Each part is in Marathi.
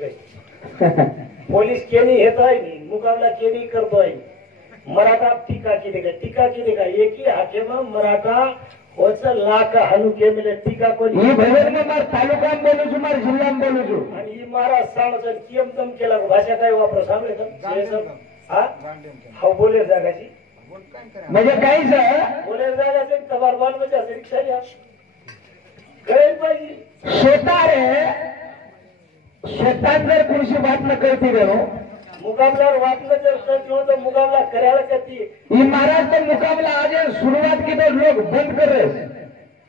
गए पुलिस केनी हेता है मुकाबला केनी करतो है मराठा टीका की देगा एक ही हाकेम मराठा होच लाख हालू के मिले टीका कोणी ही भवन में मार तालुका में बोलू छु मार जिल्ला में बोलू छु आणि ही मारा सावचन कियम तम केला भाषा काय वापर सांगले का हा हा बोले जागाची म्हणजे काय बोले जागाचे तबार बाल म्हणजे रिक्षा या कळेल पाहिजे स्वतः जर कृषी बात न करती गयो मुकाबला वाटलं जर करती हो तो मुकाबला करायला करती ही महाराज मुकाबला आज सुरुवात की तो लोग बंद कर रहे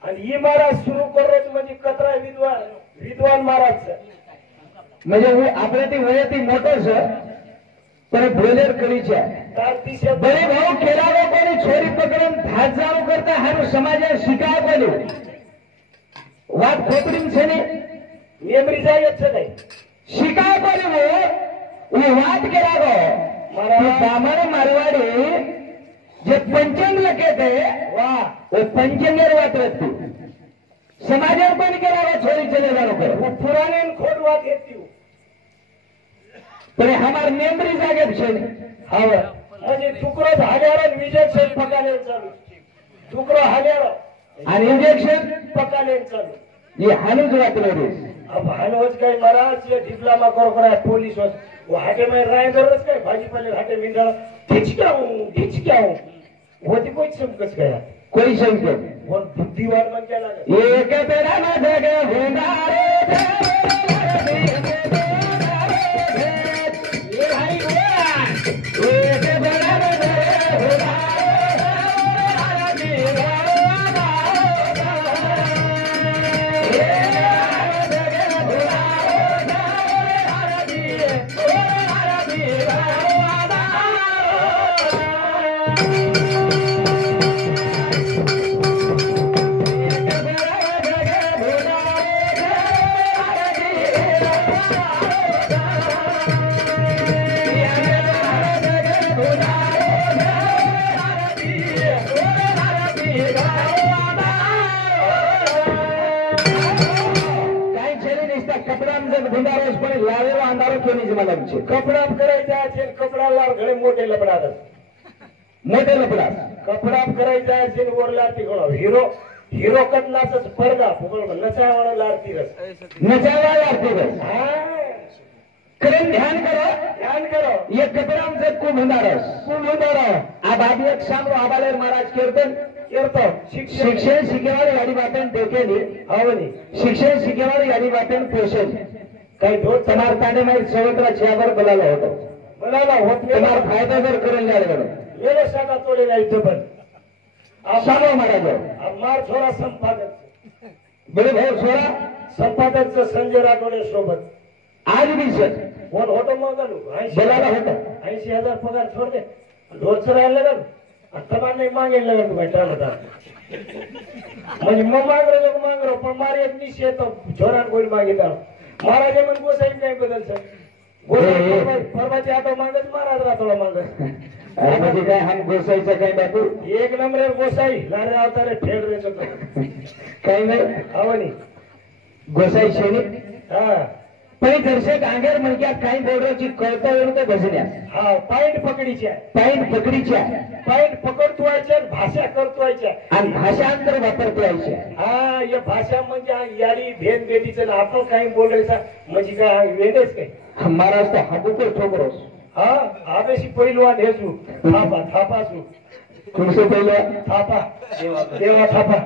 आणि ही महाराज सुरू करत म्हणजे कतरा विद्वान महाराज म्हणजे आपल्या ती वयाती मोठं सर पण ब्रोलर करीच्या बरे भाऊ केला कोणी छोरी पकडून धात जाणू करता हा समाजात शिकाय बोलू वाद खोपडीन छे मेमरी जायच नाही शिकाय बोलू वाद केला गो ब्राह्मण मारवाडी जे पंचांग लखेते वा पंचांगेर वाटत समाजावर पण केला गो छोरी चले जाणू पुराणे खोट वाद येते पण हमार मेमरी जागे छे हाव म्हणजे तुकडो झाल्यावर इंजेक्शन पकाले चालू तुकडो झाल्यावर आणि इंजेक्शन पकाले चालू ये हालूच वाटलो रे अब हालवच काय महाराज ये डिप्लोमा करो करा पुलिस वो हाटे में राय दरस काय भाजीपाले हाटे मिंडळ ठिचक्याऊ होती कोई समकस गया कोई संकेत वो बुद्धिवान मन क्या लगा एक पेरा ना जगे भुंगारे कपडा करायचा कपडा लाव घडे मोठे लपडात कपडा करायचा वरला तिकडं हिरो कटलाच पडदा नचावाला लारती रस करें ध्यान करो ये कपड़ा से कुंभ अब आप एक शाम आबालेर महाराज कीर्तन शिक्षण शिकेवारी गाडी वाटण देखेली हवनी शिक्षण शिकेवारी गाडी वाटण पोषण काही ढोल तमार तांडे में सवंतरा छावर बोलाला होत तुम्हारा फायदा जर करेल जाएगा मेरे साथ तोड़े नहीं तो बन शालो महाराज अब मार छोरा संपादक बड़े भाऊ छोरा संपादक संजय राठोडे सोबत आज भी सर कोण होतो मग बोलायला होता 80,000 पगार छोड़ दे ढोल चरायला लगन तमार नाही मागेल लगन बेटा बता म्हणजे मग मागरो पण मारे एक निश्चय तो छोरा कोण मागितला महाराज मन गोसाई काय बदल सर परवाची आता मागत महाराज राठोडा मागत म्हणजे काय हम गोसाईचा काय बापू एक नंबर गोसाई लारे अवतारे फेड देतो काही नाही आवनी गोसाई शेणी हा पण दर्शक आंगेर म्हणजे काही बोर्डाची कळतवण ते बसल्या हा पॉइंट पकडीच्या पॉइंट पकडतोयच्या भाषा करतोयच्या आणि भाषांतर वापरतोयच्या हा या भाषा म्हणजे यारी भेद बेदीचं आपण काही बोलायचा म्हणजे काय वेगळच काय महाराज तो हाबुको ठोकरोस हा आवेशी पहिलवान हेसू थापासू तुमचे पहिलवान थापा देवा थापा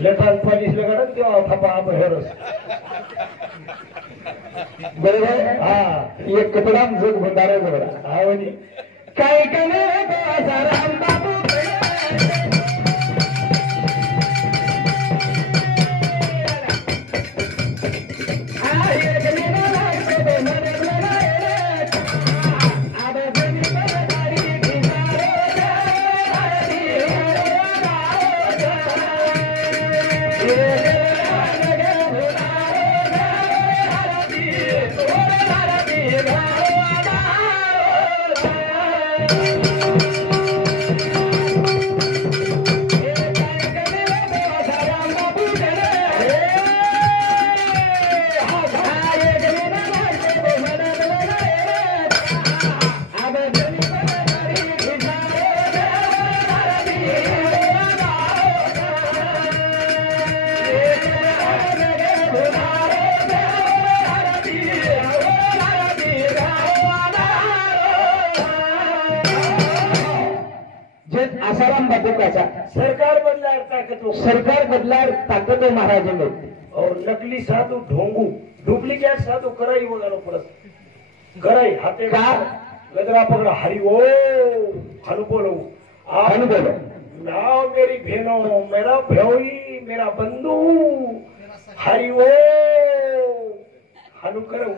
लेटाल पोलीस लगड देवा थापा आपण हेरोस बरोबर हा एक कपडा जग भंडारा जवळ आवनी काय कने राम बाबू मल्हार ताकद महाराज में और नकली साधु ढोंगू डुप्लीकेट साधु कराई वगैरह परस कराई हाथे का गजरा पकड़ा हरि ओ हनु बोलो हनु बोलो नाओ मेरी बहनों मेरा भ्योई मेरा बंधु हरि ओ हनु करो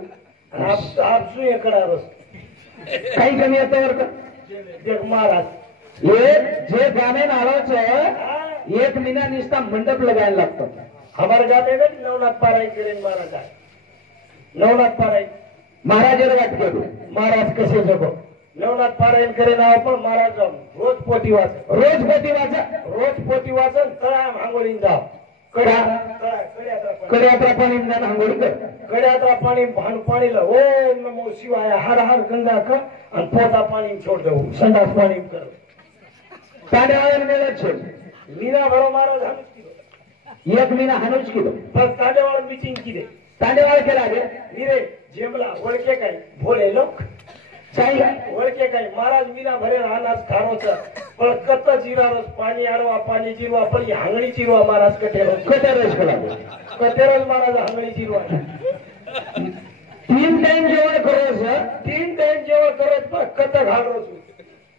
आप सुए करा रस काही कमी येतं वर का देख महाराज ये जे गाणे नावाचं एक महिना निस्ता मंडप लगायला लागतो हमारे जाते ना नवनाथ पारायण करेन महाराज नवनाथ पारायण महाराजाला वाट केलं महाराज कसे जगो नवनाथ पारायण करेन आपण महाराज रोज पोती वाच रोज पोती वाचा रोज पोती वाचन तळा भांगोळीन जाव कड्यात्रा पाणी जाणं आंघोळी कर कड्यात्रा पाणी भान पाणीला ओम नमो शिवाय हर हर गंगा कर आणि पोता पाणी छोड देऊ संडास पाणी कर तांड्यावर मेळत छे मीना भरो महाराज हम एक महिना हानुच केलं बस तांड्यावाळ मीटिंग केली तांड्यावर केला रे मीरे जेमला ओळखे काय भोले लोक साई ओळखे काय महाराज मीरा भरे अनाज खारोच पण कत जिरारस पाणी आडवा पाणी जिरवा पण हांगणी जिरवा महाराज कटेरस कटेरस केला कटेरस महाराज हांगणी जिरवा 3 टाइम जेवण करोस 3 टाइम जेवण करत पण कत घालरोस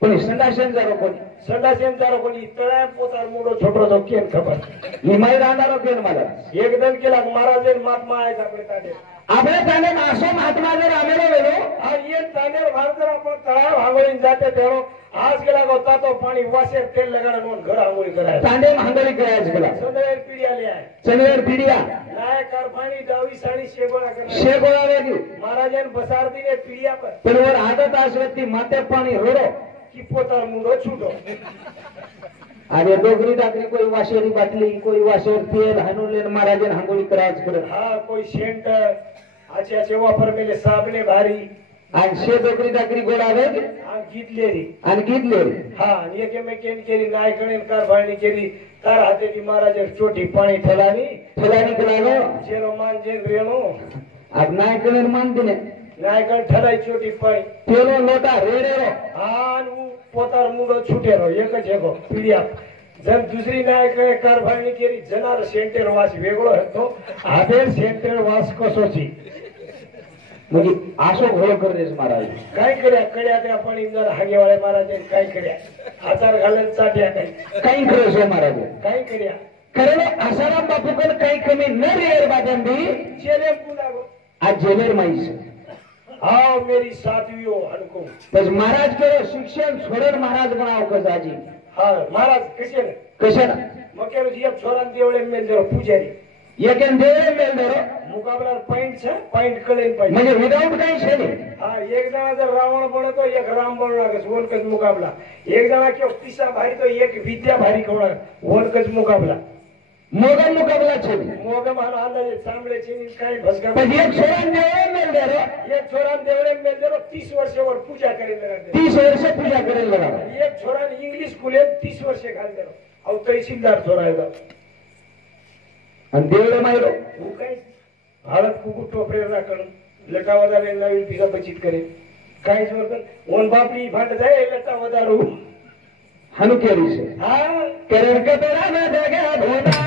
पण संडाशन जरो कोणी संडासेन चारो कोणी तळ्या पोतार मुडो छोटो तो केन खबर हिमाई राहणारो केन मला एकदम केला महाराज महात्मा आहे आपले ताडे आपल्या तांडे नासो महात्मा जर आमेलो वेलो आज ये तांडेर भारत आपण तळा भांगोळीन जाते तेरो आज गेला होता तो पाणी वासेर तेल लगाडून म्हणून घर आंघोळी कराय तांडे भांगोळी करायच गेला संदेर पिढी आली आहे चनवेर पिढिया नाय कारफानी डावी साडी शेगोळा करणार शेगोळा वेगी महाराजन बसार दिने पिढिया पर पण वर आदत असवती माते पाणी रोडो की पोतार मुडो छूटो अरे डोगरी डाकरी कोई वाशेरी बाटली कोई वाशेर तेल हानुलेन महाराजन हांगोळी करायच करत हा कोई सेंट अच्छे अच्छे वापर मेले साबणे भारी आणि शे डोगरी डाकरी गोडावे गीतलेरी आणि गीतले हा एक मेकेन केली नायकणीन कारभारणी केली तार हातेची महाराज छोटी पाणी ठेलावी ठेलानी केला जेरो मान जेन रेणो अब नायकण मान दिने नायकण ठेलाई छोटी पाणी तेलो लोटा रेडेरो आन पोतार मुडो छुटेरो एकच हेगो पिढिया जर दुसरी नायक कारभारणी केली जनार सेंटर वास वेगळो होतो हाते सेंटर वास कसोची म्हणजे आशो घोळ करतेस महाराज काय कर्या कड्या त्या पाणी जर हागेवाळे महाराज काय कर्या आचार घालून चाट्या काही खरंच हो महाराज काय कर्या कारण आसाराम बापूकन काही कमी न रेर बाजंदी चेले पुलागो आज जेलेर माईस आओ मेरी साथियों हनको तस महाराज के शिक्षण छोडन महाराज बनाव कजाजी हा महाराज कसे कशाला मकेरो जी छोरान देवळे मेल जरो पुजारी एकेन देवळे मेल दरो मुकाबला पॉइंट छे पॉइंट कळेन पाहिजे म्हणजे विदाउट काही छे नाही हा एक जना जर रावण बनतो एक राम बनला कस वनकच मुकाबला एक जना के पिसा भारी तो एक विद्या भारी कोणा वनकच मुकाबला मोगन मुकाबला छे मोग मान अंदाजे चांबळे चिनी काय भसका पण एक छोरान देवळे मेल दरो एक छोरान देवळे मेल जरो 30 वर्षावर पूजा करेन लगा 30 वर्ष पूजा करेल लगा एक छोरान इंग्लिश स्कूले 30 वर्ष घाल दरो औ तहसीलदार छोरा आहे आणि देवळे मायरो तू काय हालत कुकुट टोपरेला करून लटा वदारे नवीन पिसा बचित करे काय जोर वन बापली फाट जाय लटा वदारू हनु केरी से हा करण कतरा न जगा भोना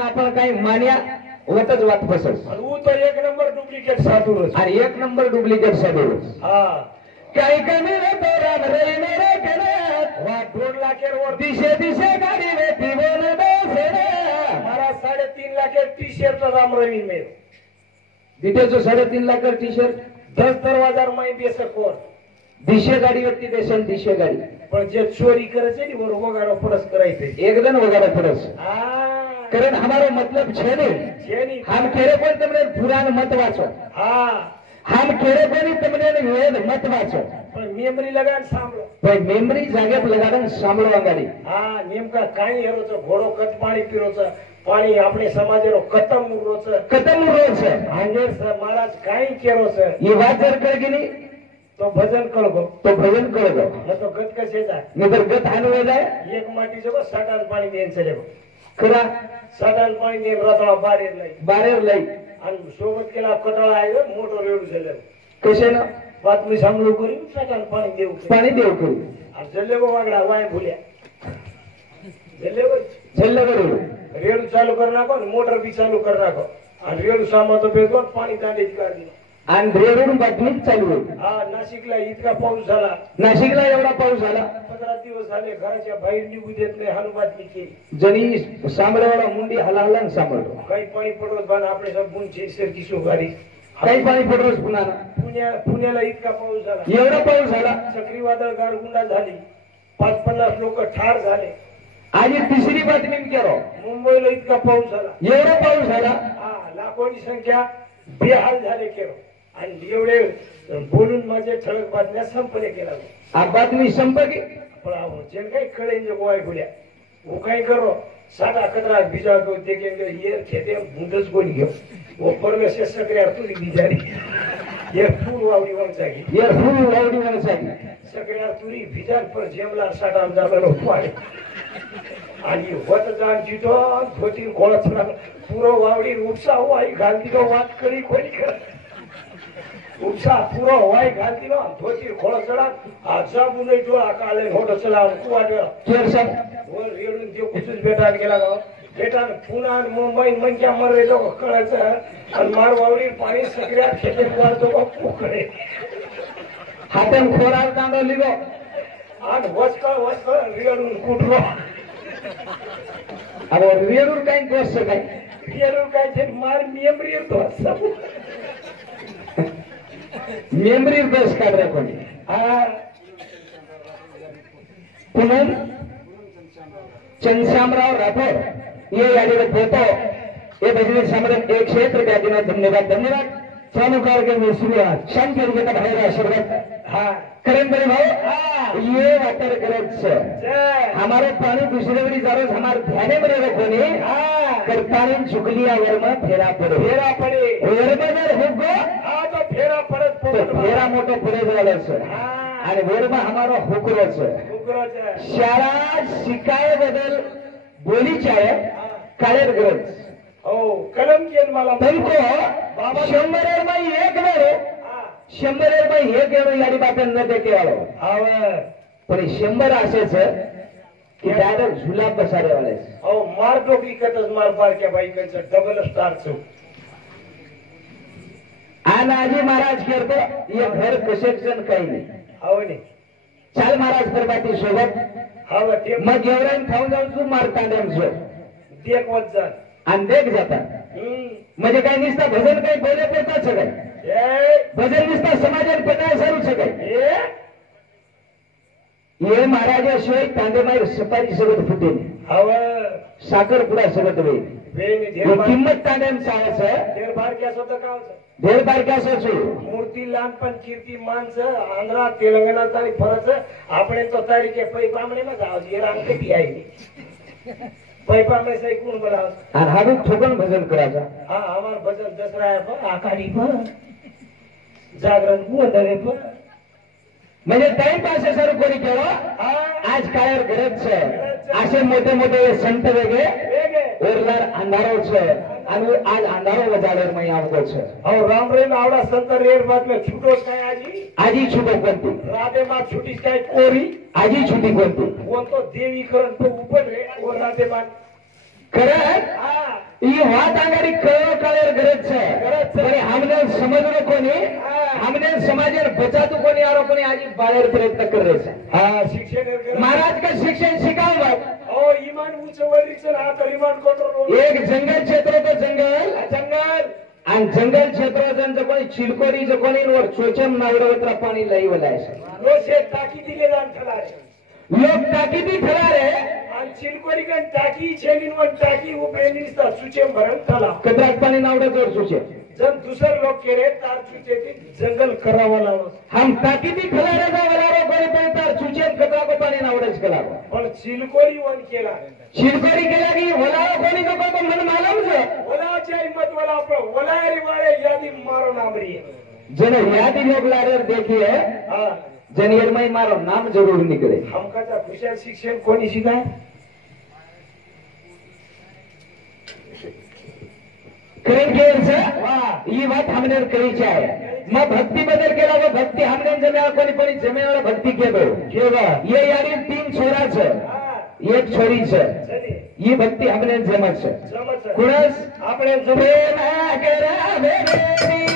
आपण काही मान्या होतच वाट फसस ऊ तो एक नंबर डुप्लिकेट साधूरस आणि एक नंबर डुप्लिकेट साधूरस हा काही कमी रे तोरा रे मेरे केले वा 2 लाखेर वर दिशे दिशे गाडी रे पिवोन बेसे रे हमारा 3.5 लाखेर टी शर्ट राम रवी में दितेचो 3.5 लाख टी शर्ट 10 दरवाजार माई बेस कोर दिशे गाडी व्यक्ती देशन दिशे गाडी पण जे चोरी करायचे ને वो वगारो परस करायचे एकदम वगारो परस હા कारण हमारो मतलब છે ને हम केरे कोण તમને પુરાણ મત વાંચો હા हम केरे कोणी તમને વેદ મત વાંચો પણ મેમરી લગાડ સાંભળો ભાઈ મેમરી જાગે લગાડન સાંભળો અંગાડી હા નેમકા કાઈ હેરો છે ઘોડો કત પાણી પીરો છે પાણી આપણે સમાજનો ખતમ ઉરો છે હાજર છે મહારાજ કાઈ કેરો છે એ વાત જર કરગીની તો ભજન કરગો તો ભજન કરગો ન તો ગત કશે જાય નતર ગત હાનવે જાય એક માટી જબો સાટાન પાણી દેન છે લેવો ખરા સાટાન પાણી દેન રતળા બારે લઈ અને સોબત કેલા કટળા આવ્યો મોટો રેડું છે લેવો કશે ન વાત મે સાંભળું કર્યું સાટાન પાણી દેવું આ જલેવો વાગડા વાય ભૂલ્યા જલેવો રેડું ચાલુ કરી નાખો ને મોટર બી ચાલુ કરી નાખો અને રેડું સામો તો ભેગો પાણી દાંડી જ કાઢી आणि रेडून बातमीच चालू होती हा नाशिकला इतका पाऊस झाला नाशिकला एवढा पाऊस झाला 15 दिवस झाले घराच्या बाहेर निघू देत नाही हानु बातमी केली जणी सांभळवाला मुंडी हलाहला सांभळतो काही पाणी पडत बाण आपले सब बुंचे सरकी सोगारी काही पाणी पडतोच पुन्हा पुण्याला इतका पाऊस झाला एवढा पाऊस झाला चक्रीवादळ गारगुंडा झाली 50-50 लोक ठार झाले आणि तिसरी बातमी केलो मुंबईला इतका पाऊस झाला एवढा पाऊस झाला हा लाखोची संख्या बेहाल झाले केलो आणि एवढे बोलून माझे ठळक बातम्या संपले केला आ बातमी संपली पण जेन काही कळेन जे गोवाय बोल्या वो काय करो सादा कतरा बीजा को देखेंगे ये खेते बुंदस को नहीं वो पर में से सकरे तुरी बिजारी ये फूल वावडी वन चाहिए सकरे तुरी बिजार पर जेमला सादा जाबलो पाडे आणि होत जाण जितो धोती गोळा पुरो वावडी उपसा होई घालती तो वाट करी कोणी कर उपसा पुरो होई घालती नो धोती गोळा चढा आजाबू नाही डोळा काले होड चला कुवाड केरसन वर रेडून जे कुसुस बेटान गेला गाव बेटान पुन्हा मुंबई मंक्या मरे लोक कळायचं आणि मार वावडी पाणी सगळ्यात खेते वाढतो पोकडे हातन खोराल तांदो लिगो आणि वस्कळ रेडून कुठलो अब रेडून काही गोष्ट काय रेडून काय ते मार मेमरी येतो मेमरी बस काढला कोणी पुनः चंद्रशामराव राठौर ये यादीवर देतो ये भजनी सम्राट 100 रुपया दिना धन्यवाद चालू करके मिसरिया शंकर के भाई आशीर्वाद हाँ करें बड़े भाई ये वाटर करत से हमारे पानी दूसरे बड़ी जरूरत हमारे ध्यान में रखो ने कर पानी झुकलिया वर्मा फेरा पड़े वर्मा जर होगो तो फेरा पड़त फेरा मोटो पड़े वाला से आणि वर्मा हमारा हुकरो से शाळा शिकाय बदल बोली चाहे काळेर गरज हो कलम केन मला तनको 100 માં એક વેળો 100 માં એક વેળો यारी बातन न देके वालो पण 100 असे છે की डायरेक्ट झुला बसारे वाले हो मार टोकली कतच मार पार के भाई कंच डबल स्टार छो आनाजी महाराज करतो ये घर कसेक्शन काही नाही हो ने चाल महाराज परबाती सोबत हो ते मग एवढ्यान खाऊन जाऊन तू मारता नेमसो देख वत जा आणि देख जातात म्हणजे काय निसता भजन काही बोले पडतात सगळे भजन निसता समाजात पटाय सारू सगळे ये महाराजाशिवाय तांडेमाई सपारी सगळं फुटेल साखरपुडा सगळं वेळ किंमत तांड्यान सांगायचं देर बार क्या होतं का ढेर बारक्याच मूर्ती लहानपण कीर्ती माणसं आंध्रा तेलंगणात आणि फरच આપણે તો તારીખે પૈપામણે માં જાવ છે રામ કે પીઆઈ પૈપામણે સહી કોણ બોલાવ અને હારું ઠોકન ભજન કરાજા હા અમાર ભજન દસરા પર આકાડી પર જાગરણ કુંદરે પર म्हणजे टाइम पास सर कोणी केलो आज कायर गरज છે असे मोठे मोठे संत वेगळे ओरलार अंधारो છે आणि आज अंधारो वजाडर मै आवगो છે और राम रेम आवडा संत रेर बात में छूटो काय आजी छूटो कोणती राधे मा छुटी काय कोरी आजी छुटी कोणती वो तो देवीकरण तो ऊपर रे और राधे मा खरं ही વાત આંગળી કયો કાળેર ગરજ છે પણ हमने समजलो कोणी हमने समाजर बचातू कोणी आरो कोणी आजी बाहेर प्रयत्न करे છે हां शिक्षण महाराज का शिक्षण शिकावं और ईमान उच्च वरीचं हा तर ईमान कंट्रोल एक जंगल क्षेत्र तो जंगल आणि जंगल क्षेत्राचं कोणी चिलकोरीचं कोणी वर चोचम नावडवत्र पाणी लई वलाय नो से टाकी दिले जाण खलाय लोक ताकीदी ठरारे आणि चिलकोरी कन टाकी छेलीन वन टाकी उपेनी निसता सुचेम भरण तला कत्राक पाणी नावडे जोर सुचे जब दूसर लोग केरे तार चुचे ती जंगल करावा लावस हम ताकीदी ठरारे जा वलारो कोणी पण तार सुचे कत्राक पाणी नावडेच केला पण चिलकोरी वन केला शिरकोरी केला की वलारो कोणी को तो मन मालूम છે वलाच्या हिम्मत वाला पर वलारी वाले यादी मारो नामरी जन यादी लोग लारे देखिए हां जनियर में मारो नाम जरूर निकले हमका ता खुशाल शिक्षण कोणी शिकाय करें के वाह ये बात हमने कही है मैं भक्ति बदल के लगा भक्ति हमने जमे कोनी पड़ी जमे वाला भक्ति के दो ये यारी 3 छोरा छे एक छोरी छे ये भक्ति हमने जमत छे कुणस આપણે जमे ना करा बेबी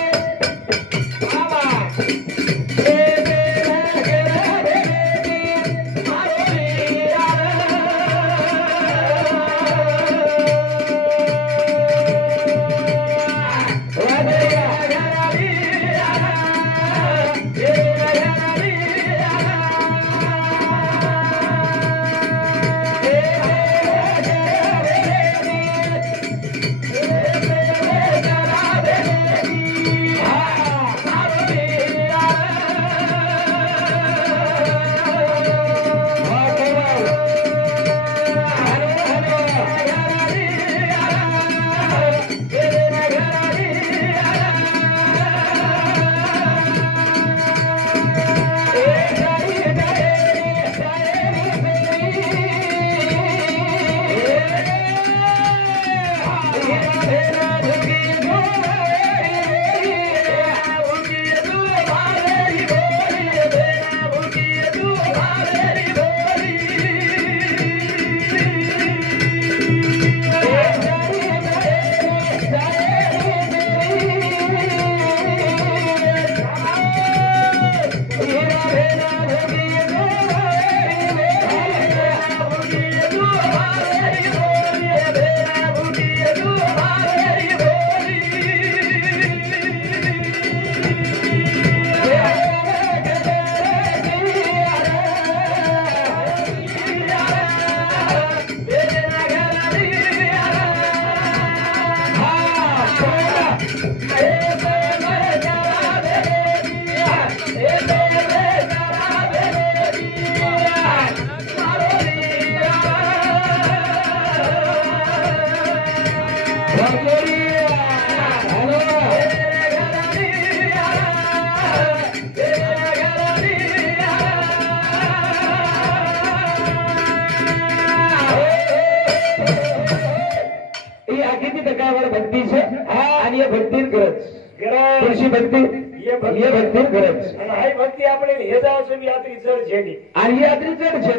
भक्ति से आणि ये भक्ती गरज तुळशी भक्ती ये भक्ती गरज आणि हाय भक्ती આપણે હેજાવ છે યાત્રી ચર છેડી आणि यात्री चढ છે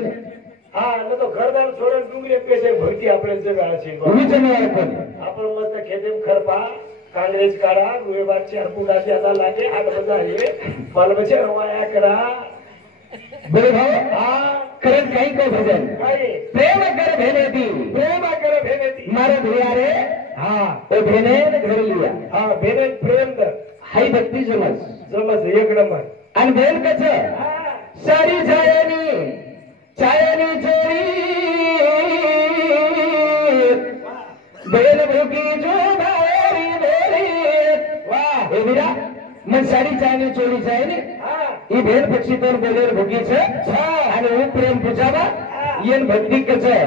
હા ન તો ઘરદાર છોડે ડુંગરે પેસે ભક્તિ આપણે જગાડે છે विचनवार पण आपण मस्त ખેતેમ ખરપા कांग्रेस काढा गुरुवार चार पुडाची आता लागे आठ बजा आहे बाल बच्चे रवाया करा बरे भाव करत काही को भजन काय प्रेम कर भेनेती मारे भैया रे ओ भेने घर लिया हा भेने प्रेम कर हाई भक्ती जमस एक नंबर आणि भेन कच सारी छायानी चोरी भेन भुकी जो भारी बोली वाह हे वीरा मन सारी छायानी चोरी जाय ने ही भेन पक्षी तोर बोलेर भुकी छे आणि હું પ્રેમ પૂજાવા ઈન ભક્તિ કછે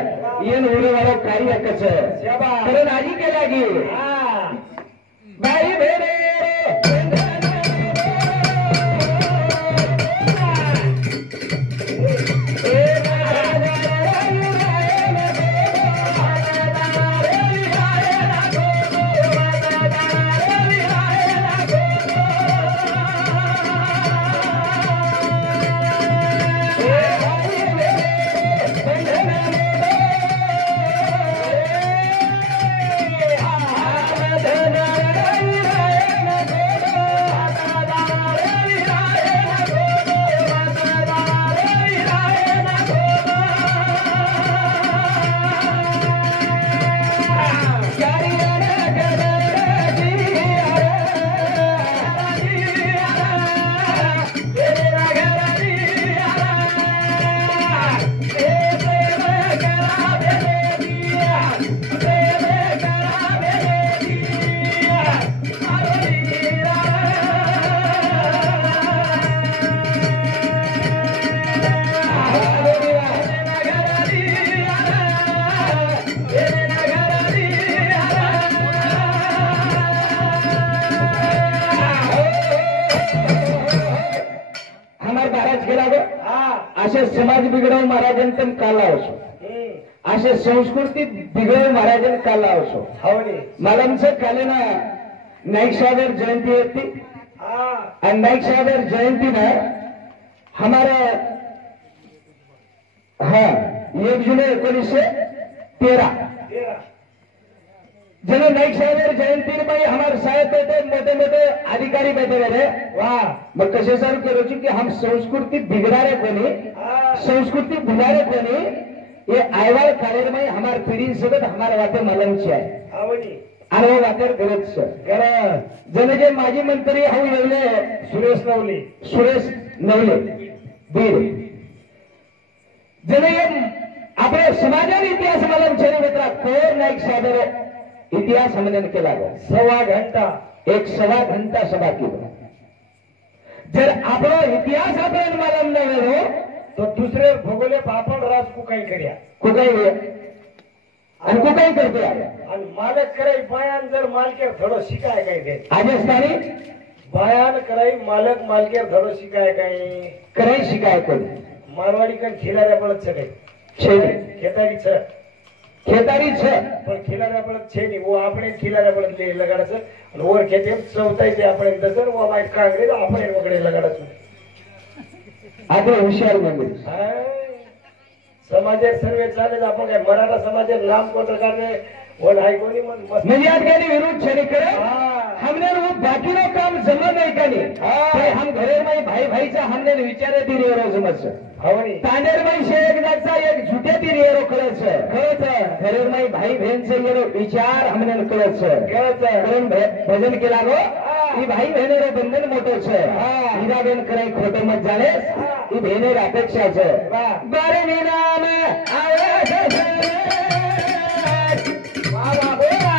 ઈન ઉરેવાળો કાર્ય કછે કરણ આજી કે લાગી ભાઈ ભેરે बिघडव महाराजांतम काला असो असे संस्कृती बिघडव महाराजन काला असो मला आमचं काले ना नाईक सागर जयंती होती आणि नाईक सागर जयंती ना हमारा हाँ 1 जुलै 1913 जनो नाईक सागर जयंती में हमारे साहेब बैठे मोटे मोटे अधिकारी बैठे रहे वाह मग कसे सर करो की हम संस्कृती बिगड़ारे कोणी संस्कृती भुलारे कोणी ये आयवाळ कार्य में हमारे पीढ़ी सगत हमारे वाटे मलमची आहे आणि वो वाटेर गरज जन जे माजी मंत्री हाऊ येवले सुरेश नवले बीड जने आपल्या समाजाने इतिहास मलमचे मित्रा कोर नाईक सागर इतिहास हमने केला सव्वा घंटा सभा केली जर आपला इतिहास आपण मलम नाही हो तो दुसरे भोगोले पापड राज कुकाई कर्या आणि कुकाई करते आणि मालक कराई बायान जर मालकेर थोडं शिकाय काय ते राजस्थानी बायान कराई मालक मालकेर थोडं शिकाय काय कराई शिकाय कोण मारवाडी कन खिलाऱ्या पडत छे खेतारी छ पण खिलाऱ्या पडत छे नहीं वो आपने खिलाऱ्या पडत ले लगाडाचं आणि वर खेते चौताई ते आपण तसं वो माइट कांगरे आपण वगडे लगाडाचं आता हुशार म्हणजे समाज सर्वे चालेल आपण काय मराठा समाज लांब पत्रकार वन हाय कोणी म्हणजे आज काही विरोध छेड़ी करे हमने वो बाकी नो काम जमा नहीं करी हम घरे में भाई भाईचा हमने विचारे दी रे समज तांडेर में से एक जाचा एक झुटे दी रे खरच घरे में भाई बहन से ये विचार हमने कळच करून भजन केला गो ई भाई बहने रे बंधन मोटो छे हीरा बेन करे खोटो मत जाने ई बहने रे अपेक्षा छे बारे नी नाम आवे छे बाबा बोला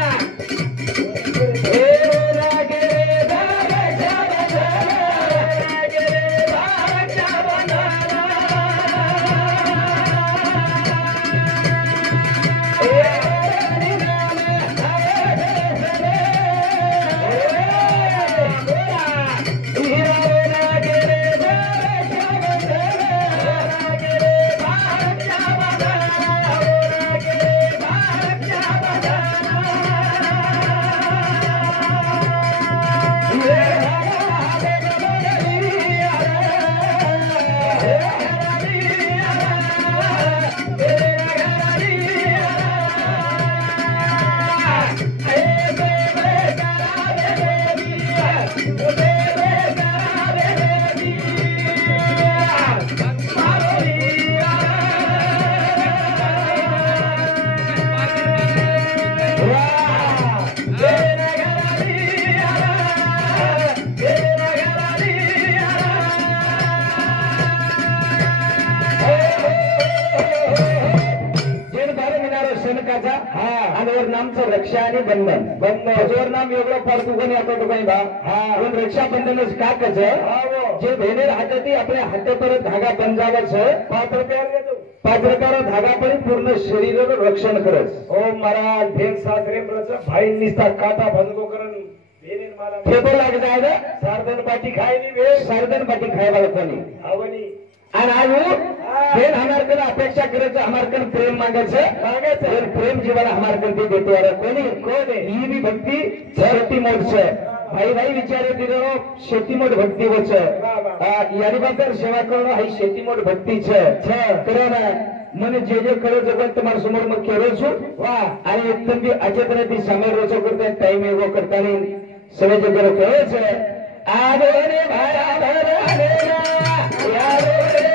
रक्षा आणि बंधन नाम वेगळं पडतो कोणी आता कोणी बा पण रक्षाबंधनच का कच जे बहिणीर हाताती आपल्या हातापर्यंत धागा बंधावच 5 रुपयावर धागा पण पूर्ण शरीर रक्षण करत ओ महाराज भेन सासरे भाई निस्ता काटा भंगो करण फेको लाग जाय सारदन पाटी खायली वेळ सारदन पाटी खायला कोणी आवनी आणि आज बेन हमारकन अपेक्षा करायचं हमारकन प्रेम मागायचं प्रेम जीवाला हमारकन ते देते अरे कोण ही भी भक्ती शेती मोठ भाई भाई विचारे दिलो शेती मोठ भक्ती वच यानी बाकर सेवा करणं ही शेती मोठ भक्ती कारण મને જે જે કરો જગત તમારા સમોર માં કેરો છું વાહ અને એકદમ બી અચેતન થી સમય રોચો કરતા ટાઈમ એવો કરતા નહીં સમય જે કરો કહે છે આવો રે ભારા ભરા રે યારો રે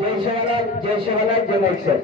जय शिवालाल जय शिवालाल जय